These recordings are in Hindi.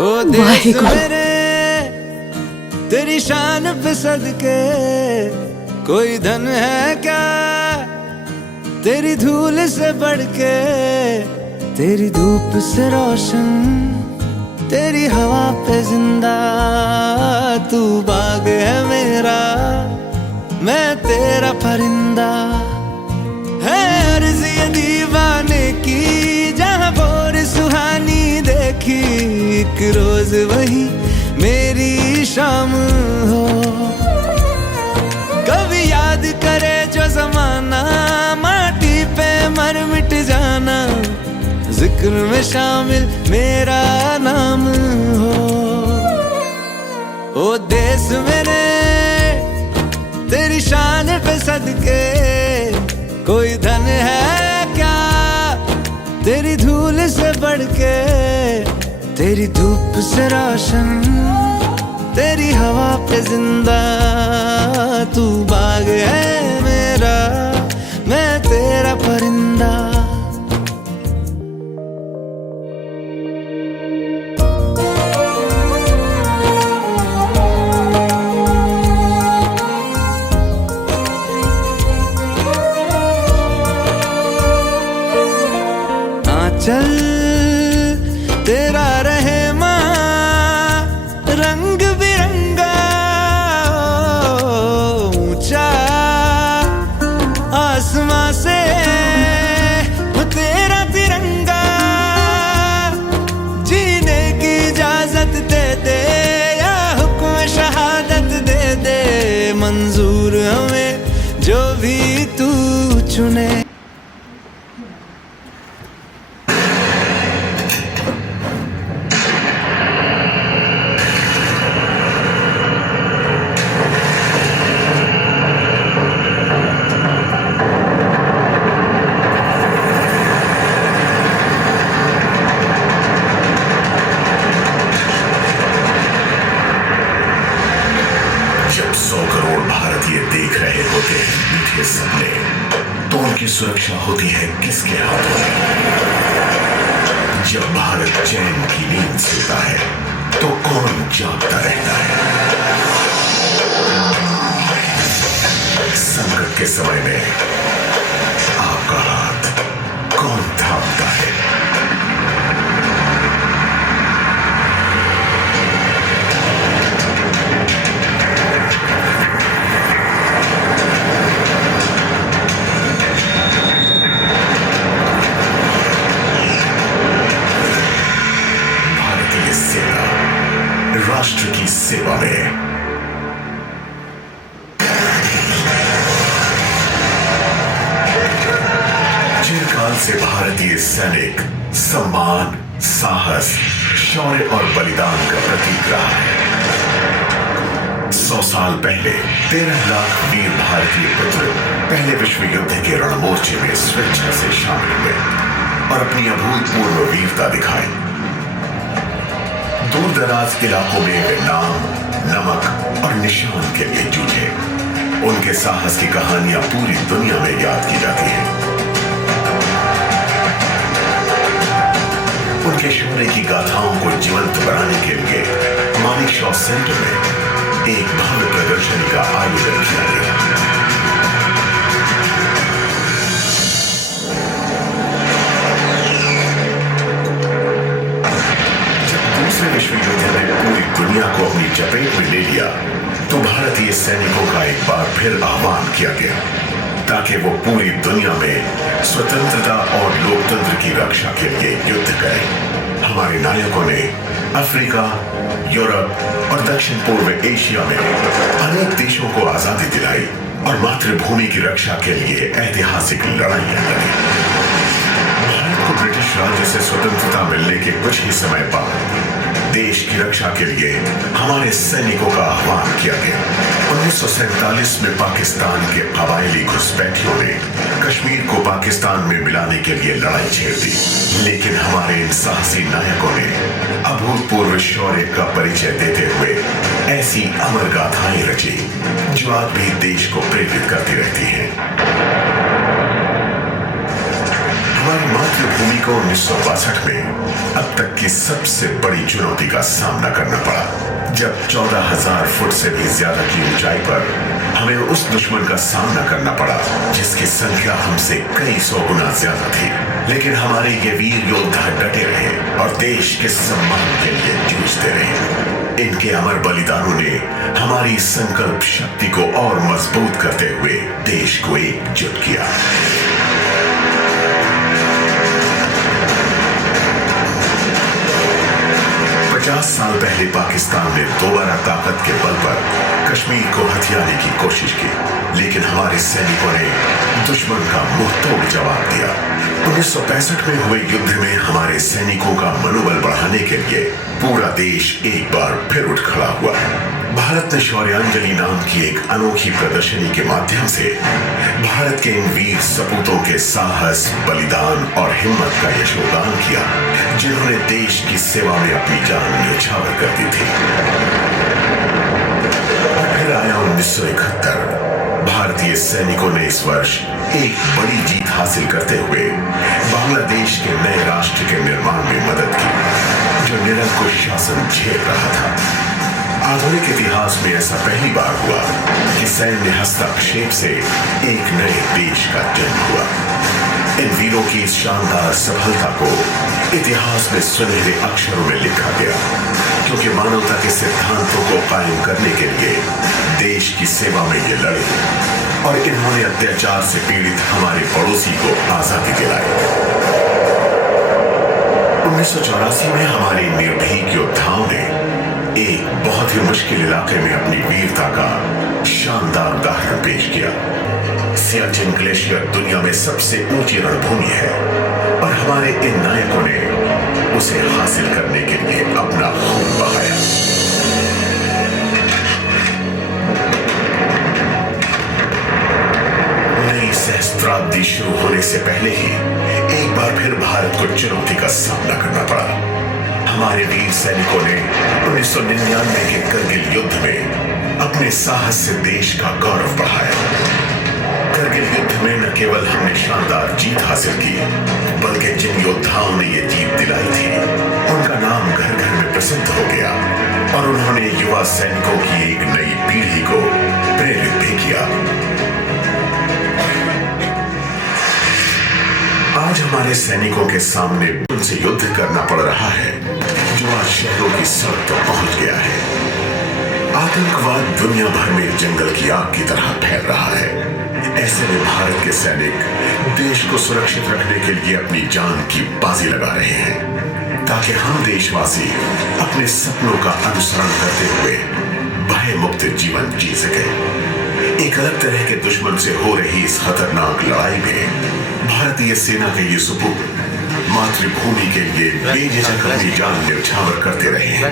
ओ देश मेरे तेरी शान पे सदके, कोई धन है क्या तेरी धूल से बढ़ के। तेरी धूप से रोशन, तेरी हवा पे जिंदा, तू बाग है मेरा, मैं तेरा परिंदा। है अर्ज़ ये दीवाने की, जहाँ बोर सुहानी देखी, एक रोज वही मेरी शाम हो। कभी याद करे जो जमाना, माटी पे मर मिट जाना, जिक्र में शामिल मेरा नाम हो। ओ देश मेरे तेरी शान पे सदके, कोई धन है क्या तेरी धूल से बढ़ के। तेरी धूप से रोशन, तेरी हवा पे जिंदा, तू बाग है मेरा, मैं तेरा परिंदा। चल तेरा रहे माँ रंग बिरंगा, ऊंचा आसमां से वो तेरा तिरंगा। जीने की इजाजत दे दे या हुक्म शहादत दे दे, मंजूर हमें जो भी तू चुने। तो उनकी सुरक्षा होती है किसके हाथों में? जब भारत चैन की नींद सोता है तो कौन जागता रहता है? संकट के समय में आपका हाथ कौन थामता है? राष्ट्र की सेवा में। चिरकाल से भारतीय सैनिक सम्मान, साहस, शौर्य और बलिदान का प्रतीक रहा है। 100 साल पहले 13 लाख वीर भारतीय पुत्र पहले विश्व युद्ध के रणमोर्चे में स्वेच्छा से शामिल हुए और अपनी अभूतपूर्व वीरता दिखाई। दूर दराज इलाकों में वे नाम, नमक और निशान के लिए जूझे। उनके साहस की कहानियां पूरी दुनिया में याद की जाती हैं। उनके शौर्य की गाथाओं को जीवंत बनाने के लिए मानेकशॉ सेंटर में एक भव्य प्रदर्शनी का आयोजन किया गया। विश्व युद्ध ने पूरी दुनिया को अपनी चपेट में ले लिया तो भारतीय सैनिकों का एक बार फिर आह्वान किया गया ताकि वो पूरी दुनिया में स्वतंत्रता और लोकतंत्र की रक्षा के लिए युद्ध करें। हमारे नायकों ने अफ्रीका, यूरोप और दक्षिण पूर्व एशिया में अनेक देशों को आजादी दिलाई और मातृभूमि की रक्षा के लिए ऐतिहासिक लड़ाइयां लड़ी। भारत को ब्रिटिश राज्य से स्वतंत्रता मिलने के कुछ ही समय बाद देश की रक्षा के लिए हमारे सैनिकों का आह्वान किया गया। 1947 में पाकिस्तान के कबायली घुसपैठियों ने कश्मीर को पाकिस्तान में मिलाने के लिए लड़ाई छेड़ दी, लेकिन हमारे इन साहसी नायकों ने अभूतपूर्व शौर्य का परिचय देते हुए ऐसी अमर गाथाएं रची जो आज भी देश को प्रेरित करती रहती हैं। हमारी मातृभूमि को 1962 में अब तक की सबसे बड़ी चुनौती का सामना करना पड़ा, जब 14,000 फुट से भी ज्यादा की ऊंचाई पर हमें उस दुश्मन का सामना करना पड़ा जिसकी संख्या हमसे कई सौ गुना ज्यादा थी। लेकिन हमारे ये वीर योद्धा डटे रहे और देश के सम्मान के लिए जूझते रहे। इनके अमर बलिदानों ने हमारी संकल्प शक्ति को और मजबूत करते हुए देश को एकजुट किया। साल पहले पाकिस्तान ने दोबारा ताकत के बल पर कश्मीर को हथियाने की कोशिश की, लेकिन हमारे सैनिकों ने दुश्मन का मुंह तोड़ जवाब दिया। 1965 में हुए युद्ध में हमारे सैनिकों का मनोबल बढ़ाने के लिए पूरा देश एक बार फिर उठ खड़ा हुआ। भारत ने शौर्यांजलि नाम की एक अनोखी प्रदर्शनी के माध्यम से भारत के इन वीर सपूतों के साहस, बलिदान और हिम्मत का यशोगान किया, जिन्होंने देश की सेवा में अपनी जान न्यौछावर कर दी थी। और फिर आया 1971। भारतीय सैनिकों ने इस वर्ष एक बड़ी जीत हासिल करते हुए बांग्लादेश के नए राष्ट्र के निर्माण में मदद की, जो निरंकुश शासन झेल रहा था। आधुनिक इतिहास में ऐसा पहली बार हुआ कि सैन्य हस्तक्षेप से एक नए देश का जन्म हुआ। इन वीरों की इस शानदार सफलता को इतिहास में सुनहरे अक्षरों में लिखा गया, क्योंकि मानवता के सिद्धांतों को कायम करने के लिए देश की सेवा में ये लड़े और इन्होंने अत्याचार से पीड़ित हमारे पड़ोसी को आजादी दिलाई। 1984 में हमारे निर्भीक योद्धाओं ने एक बहुत ही मुश्किल इलाके में अपनी वीरता का शानदार उदाहरण पेश किया। सियाचिन ग्लेशियर दुनिया में सबसे ऊंची रणभूमि है और हमारे इन नायकों ने उसे हासिल करने के लिए अपना खून बहाया। नई सहस्त्राब्दी शुरू होने से पहले ही एक बार फिर भारत को चुनौती का सामना करना पड़ा। हमारे वीर सैनिकों ने 1999 के करगिल युद्ध में अपने साहस से देश का गौरव बढ़ाया। करगिल युद्ध में न केवल हमने शानदार जीत हासिल की, बल्कि जिन योद्धाओं ने ये जीत दिलाई थी, उनका नाम घर घर में प्रसिद्ध हो गया और उन्होंने युवा सैनिकों की एक नई पीढ़ी को प्रेरित भी किया। आज हमारे सैनिकों के सामने उनसे युद्ध करना पड़ रहा है, जो आज शहरों की सड़क पर पहुंच गया है। आतंकवाद दुनिया भर में जंगल की आग की तरह फैल रहा है। ऐसे में भारत के सैनिक देश को सुरक्षित रखने के लिए अपनी जान की बाजी लगा रहे हैं, ताकि हम देशवासी अपने सपनों का अनुसरण करते हुए भय मुक्त जीवन जी सके। एक अलग तरह के दुश्मन से हो रही इस खतरनाक लड़ाई में भारतीय सेना के ये सुपुत्र मातृभूमि के लिए बेझिझक अपनी जान न्यौछावर करते रहे हैं।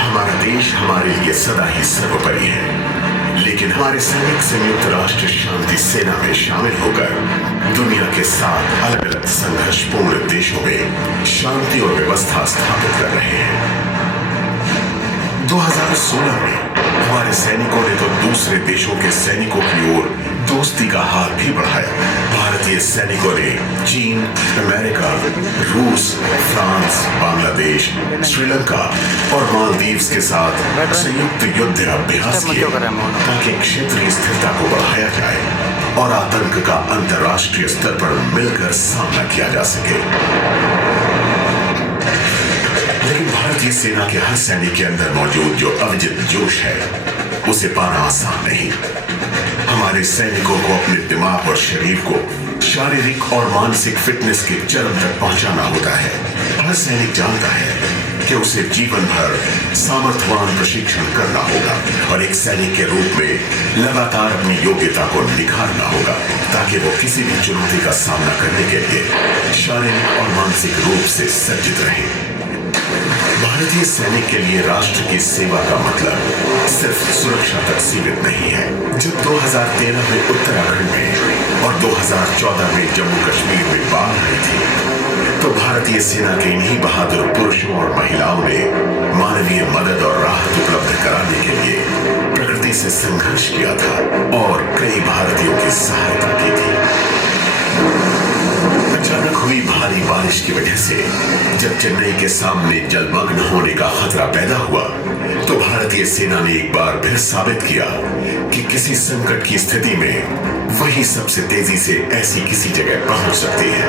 हमारा देश हमारे लिए सदा ही सर्वोपरि है, लेकिन हमारे सैनिक संयुक्त राष्ट्र शांति सेना में शामिल होकर दुनिया के 7 अलग अलग संघर्षपूर्ण देशों में शांति और व्यवस्था स्थापित कर रहे हैं। 2016 में हमारे सैनिकों ने तो दूसरे देशों के सैनिकों की ओर दोस्ती का हाथ भी बढ़ाया। भारतीय सैनिकों ने चीन, अमेरिका, रूस, फ्रांस, बांग्लादेश, श्रीलंका और मालदीव्स के साथ संयुक्त युद्ध अभ्यास किए, ताकि क्षेत्रीय स्थिरता को बढ़ाया जाए और आतंक का अंतर्राष्ट्रीय स्तर पर मिलकर सामना किया जा सके। लेकिन भारतीय सेना के हर सैनिक के अंदर मौजूद जो अविजित जोश है, उसे पाना आसान नहीं। हमारे सैनिकों को अपने दिमाग और शरीर को शारीरिक और मानसिक फिटनेस के चरम तक पहुंचाना होता है। हर सैनिक जानता है कि उसे जीवन भर सामर्थ्यवान प्रशिक्षण करना होगा और एक सैनिक के रूप में लगातार अपनी योग्यता को निखारना होगा, ताकि वो किसी भी चुनौती का सामना करने के लिए शारीरिक और मानसिक रूप से सज्जित रहे। भारतीय सैनिक के लिए राष्ट्र की सेवा का मतलब सिर्फ सुरक्षा तक सीमित नहीं है। जब 2013 में उत्तराखंड में और 2014 में जम्मू कश्मीर में बाढ़ आई थी, तो भारतीय सेना के इन्हीं बहादुर पुरुषों और महिलाओं ने मानवीय मदद और राहत उपलब्ध कराने के लिए प्रकृति से संघर्ष किया था और कई भारतीयों की सहायता की थी। अचानक हुई भारी बारिश की वजह से जब चेन्नई के सामने जलमग्न होने का खतरा पैदा हुआ तो भारतीय सेना ने एक बार फिर साबित किया कि किसी संकट की स्थिति में वही सबसे तेजी से ऐसी किसी जगह पहुंच सकती है।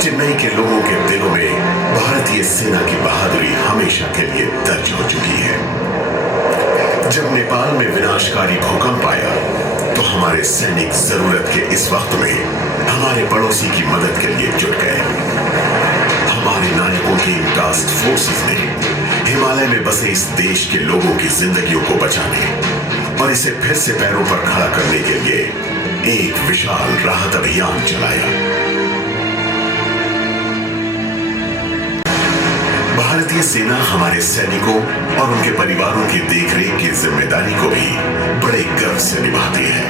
चेन्नई के लोगों के दिलों में भारतीय सेना की बहादुरी हमेशा के लिए दर्ज हो चुकी है। जब नेपाल में विनाशकारी भूकंप आया तो हमारे सैनिक जरूरत के इस वक्त में हमारे पड़ोसी की मदद के लिए जुट गए। हमारे नायकों के इन टास्क फोर्सेस ने हिमालय में बसे इस देश के लोगों की जिंदगियों को बचाने और इसे फिर से पैरों पर खड़ा करने के लिए एक विशाल राहत अभियान चलाया। भारतीय सेना हमारे सैनिकों और उनके परिवारों की देखरेख की जिम्मेदारी को भी बड़े गर्व से निभाती है।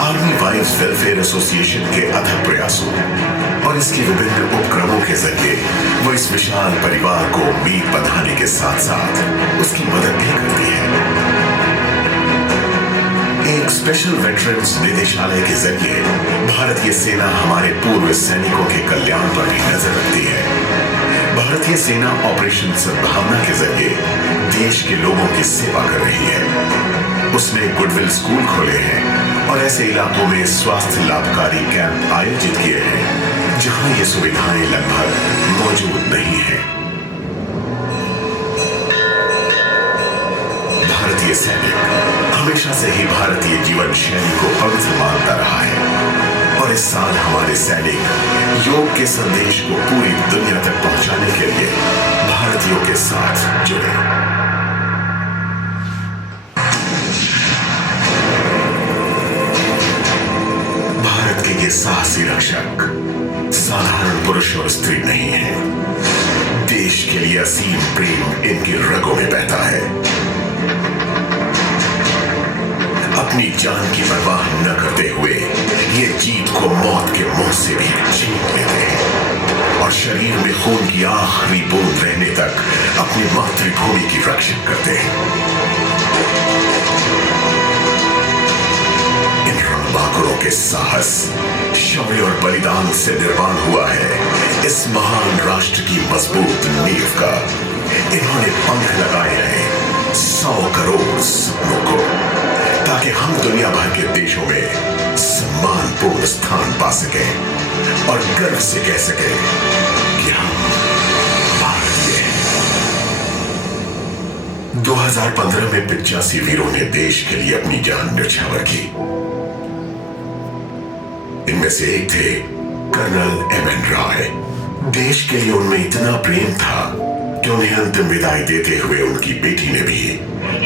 आर्मी वाइव्स वेलफेयर एसोसिएशन के अथक प्रयासों और इसके विभिन्न उपक्रमों के जरिए वो इस विशाल परिवार को उम्मीद बंधाने के साथ साथ उसकी मदद भी करती है। एक स्पेशल वेटरन्स निदेशालय के जरिए भारतीय सेना हमारे पूर्व सैनिकों के कल्याण पर भी नजर रखती है। भारतीय सेना ऑपरेशन सद्भावना के जरिए देश के लोगों की सेवा कर रही है। उसने गुडविल स्कूल खोले हैं और ऐसे इलाकों में स्वास्थ्य लाभकारी कैंप आयोजित किए हैं जहां ये सुविधाएं लगभग मौजूद नहीं है। भारतीय सैनिक हमेशा से ही भारतीय जीवन शैली को पवित्र मानता रहा है और इस साल हमारे सैनिक योग के संदेश को पूरी दुनिया तक पहुंचाने के लिए भारतीयों के साथ जुड़े। भारत के ये साहसी रक्षक साधारण पुरुष और स्त्री नहीं है। देश के लिए असीम प्रेम इनकी रगों में बहता है। अपनी जान की परवाह न करते हुए ये जीत को मौत के मुंह से भी छीन लेते हैं और शरीर में खून की आखिरी बूंद रहने तक अपनी मातृभूमि की रक्षा करते हैं। इन रणबांकुरों के साहस, शौर्य और बलिदान से निर्माण हुआ है इस महान राष्ट्र की मजबूत नींव का। इन्होंने पंख लगाए हैं 100 करोड़ सपनों को ताकि हम दुनिया भर के देशों में सम्मानपूर्ण स्थान पा सकें और गर्व से कह सकें कि हम भारतीय हैं। 2015 में 85 वीरों ने देश के लिए अपनी जान न्यौछावर की। इनमें से एक थे कर्नल एमएन राय। देश के लिए उनमें इतना प्रेम था कि उन्हें अंतिम विदाई देते हुए उनकी बेटी ने भी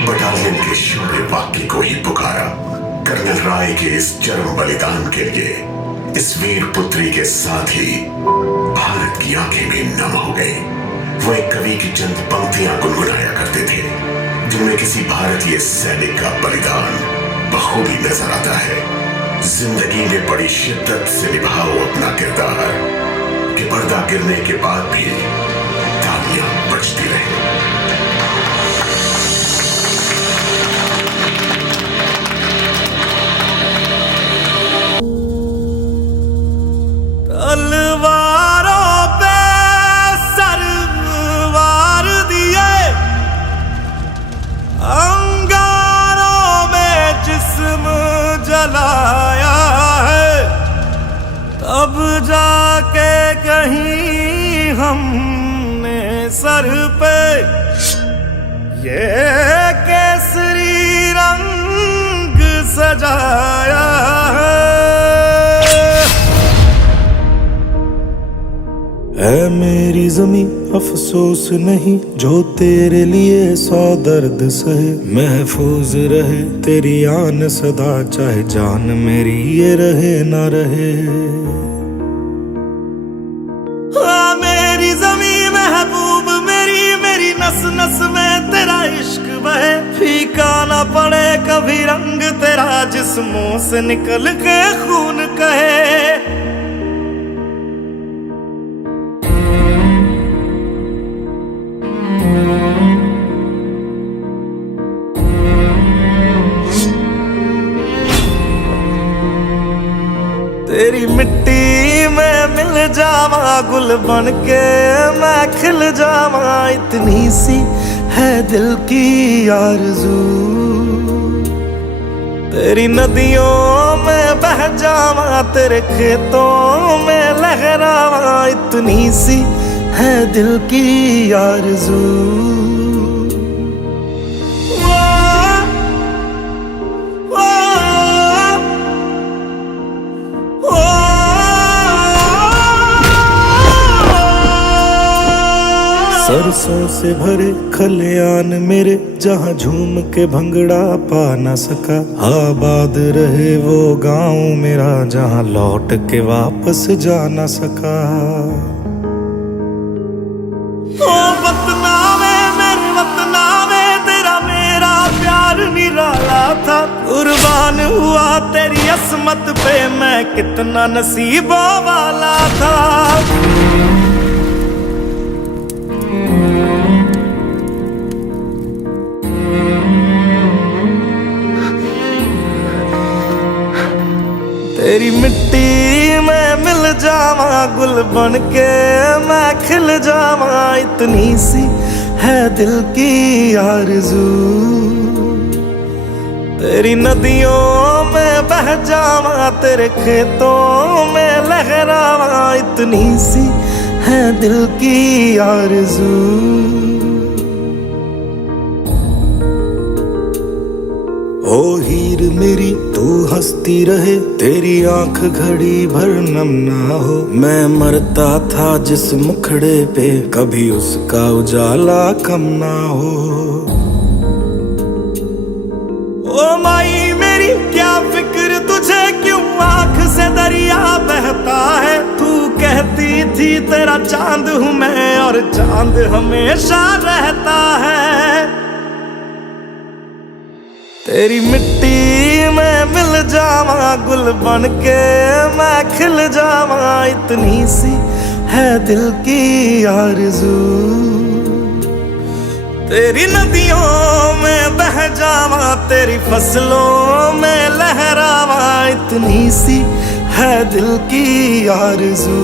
बटालियन के शौर्य वाक्य को ही पुकारा। कर्नल राय के इस चरम बलिदान के लिए इस वीर पुत्री के साथ ही भारत की आंखें भी नम हो गई। वो एक कवि की चंद पंक्तियां गुनगुनाया करते थे जिनमें किसी भारतीय सैनिक का बलिदान बखूबी नजर आता है। जिंदगी में बड़ी शिद्दत से निभाओ अपना किरदार कि पर्दा गिरने के बाद भी तालियां बजती रहे। तलवारों पे सरवार दिए, अंगारों में जिस्म जलाया है, तब जाके कहीं हमने सर पे ये केसरी रंग सजाया है। है मेरी ज़मीं अफसोस नहीं जो तेरे लिए 100 दर्द सहे, महफूज रहे तेरी आन सदा चाहे जान मेरी ये रहे ना रहे। हाँ मेरी ज़मीं महबूब मेरी, मेरी नस नस में तेरा इश्क बहे, फीका ना पड़े कभी रंग तेरा जिस्मों से निकल के खून कहे। तेरी मिट्टी गुल बन के मैं खिल जावा, इतनी सी है दिल की आरज़ू। तेरी नदियों में बह जावा, तेरे खेतों में लहरावा, इतनी सी है दिल की आरज़ू। सरसों से भरे खलियान मेरे, जहाँ झूम के भंगड़ा पा न सका। आबाद रहे वो गांव मेरा, जहाँ लौट के वापस जा न सका। ओ वतना में मेरे वतना में, तेरा मेरा प्यार निराला था। कुर्बान हुआ तेरी असमत पे, मैं कितना नसीबों वाला था। तेरी मिट्टी में मिल जावा, गुल बन के मैं खिल जावा, इतनी सी है दिल की आरज़ू। तेरी नदियों में बह जावा, तेरे खेतों में लहरावा, इतनी सी है दिल की आरज़ू। ओ हीर मेरी तू हंसती रहे, तेरी आंख घड़ी भर नम ना हो। मैं मरता था जिस मुखड़े पे, कभी उसका उजाला कम ना हो। ओ माई मेरी क्या फिक्र तुझे, क्यों आंख से दरिया बहता है। तू कहती थी तेरा चांद हूँ मैं, और चांद हमेशा रहता है। तेरी मिट्टी में मिल जावा, गुल बन के मैं खिल जावा, इतनी सी है दिल की आरज़ू। तेरी नदियों में बह जावा, तेरी फसलों में लहरावा, इतनी सी है दिल की आरज़ू।